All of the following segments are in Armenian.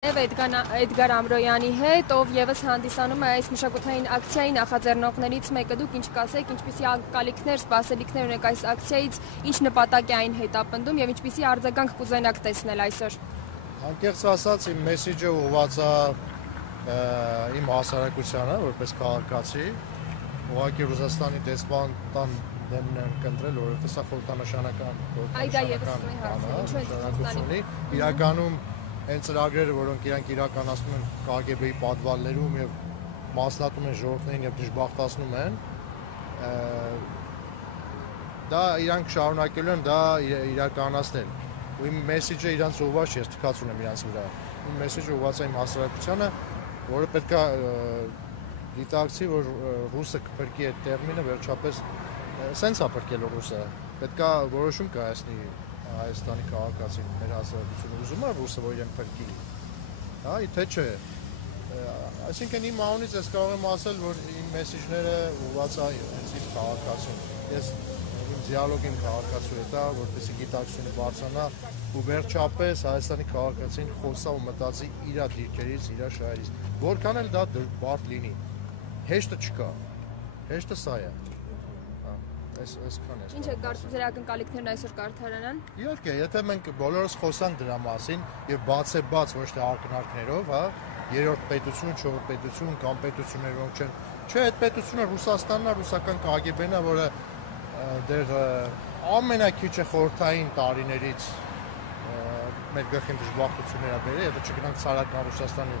Էդգար Ամրոյանի հետ, ով եւս հանդիսանում է այս մշակութային ակցիայի նախաձեռնողներից մեկը, դուք ինչ կասեք, ինչպիսի ակնկալիքներ, սպասելիքներ ունեք այս ակցիայից, ինչ նպատակ է այն հետապնդում եւ ինչպիսի արձագանք կուզենաք տեսնել այսօր։ Անկեղծ ասած, իմ մեսեջը ուղղված է իմ հասարակությանը, որպես քաղաքացի, ուղղակի Ռուսաստանի դեսպանատան դեմն եմ կընտրել, որովհետեւ սա խորհրդանշանական իրականում այն ծրագրերը, որոնք իրանք իրականացնում են KGB-ի պատվալներում եւ մասնատում են ժողովրդներին եւ դժբախտացնում են, դա իրանք շարունակելու են դա իրականացնել։ Ու իմ մեսեջը իրանց ուղղված չէ, թքած ունեմ իրանց վրա։ Իմ մեսեջը ուղղված է իմ հասարակությանը, որը պետք է դիտակցի, որ ռուսը կփրկի այդ տերմինը, վերջապես սենց է փրկելու ռուսը։ Պետք է որոշում կայացնի Հայաստանի քաղաքացին, մեր հասարակությունը ուզում է ռուսը, որ իրեն փրկի, հա, թե չէ։ Այսինքն իմ անունից ես կարող եմ ասել, որ իմ մեսեջները ուղղված է հենց իմ քաղաքացուն։ Ես իմ դիալոգ իմ քաղաքացու հետ է, որպեսզի գիտակցությունը բարձրանա ու վերջապես Հայաստանի քաղաքացին խոսա ու մտածի իր դիրքերից, իր շահերից։ Որքան էլ դա բարդ լինի, հեշտը չկա, հեշտը սա է։ Ինչ է կարծում ձեր ակնկալիքներն այսօր կարդարանան։ Իհարկե, եթե մենք բոլորս խոսանք դրա մասին եւ բաց ոչ թե ակնարկներով, հա, երրորդ պետություն, չորրորդ պետություն կամ պետություններ, որոնք չեն, չէ, այդ պետությունը Ռուսաստանն է, ռուսական KGB-ն է, որը դեռ ամենակիչը խորհրդային տարիներից մեր գլխին դժբախտություններ բերել, եթե չգնանք ցարական Ռուսաստանի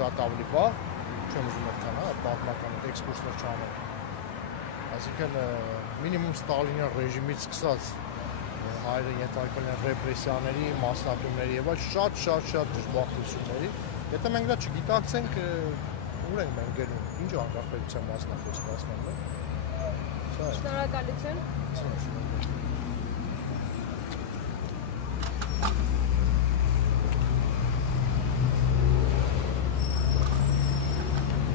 շատ ավելի վաղ, չեմ ուզում այդքան, հա, պատմական էքսկուրսներ չանենք։ Այսինքն մինիմում Ստալինյան ռեժիմից սկսած հայերը ենթարկվել են ռեպրեսիաների, մասնատումների եւ այլ շատ դժբախտությունների։ Եթե մենք դա չգիտակցենք, ուր ենք մենք գնում, ինչ անկախ պետության մասնախոս կասկանում։ Շնորհակալություն։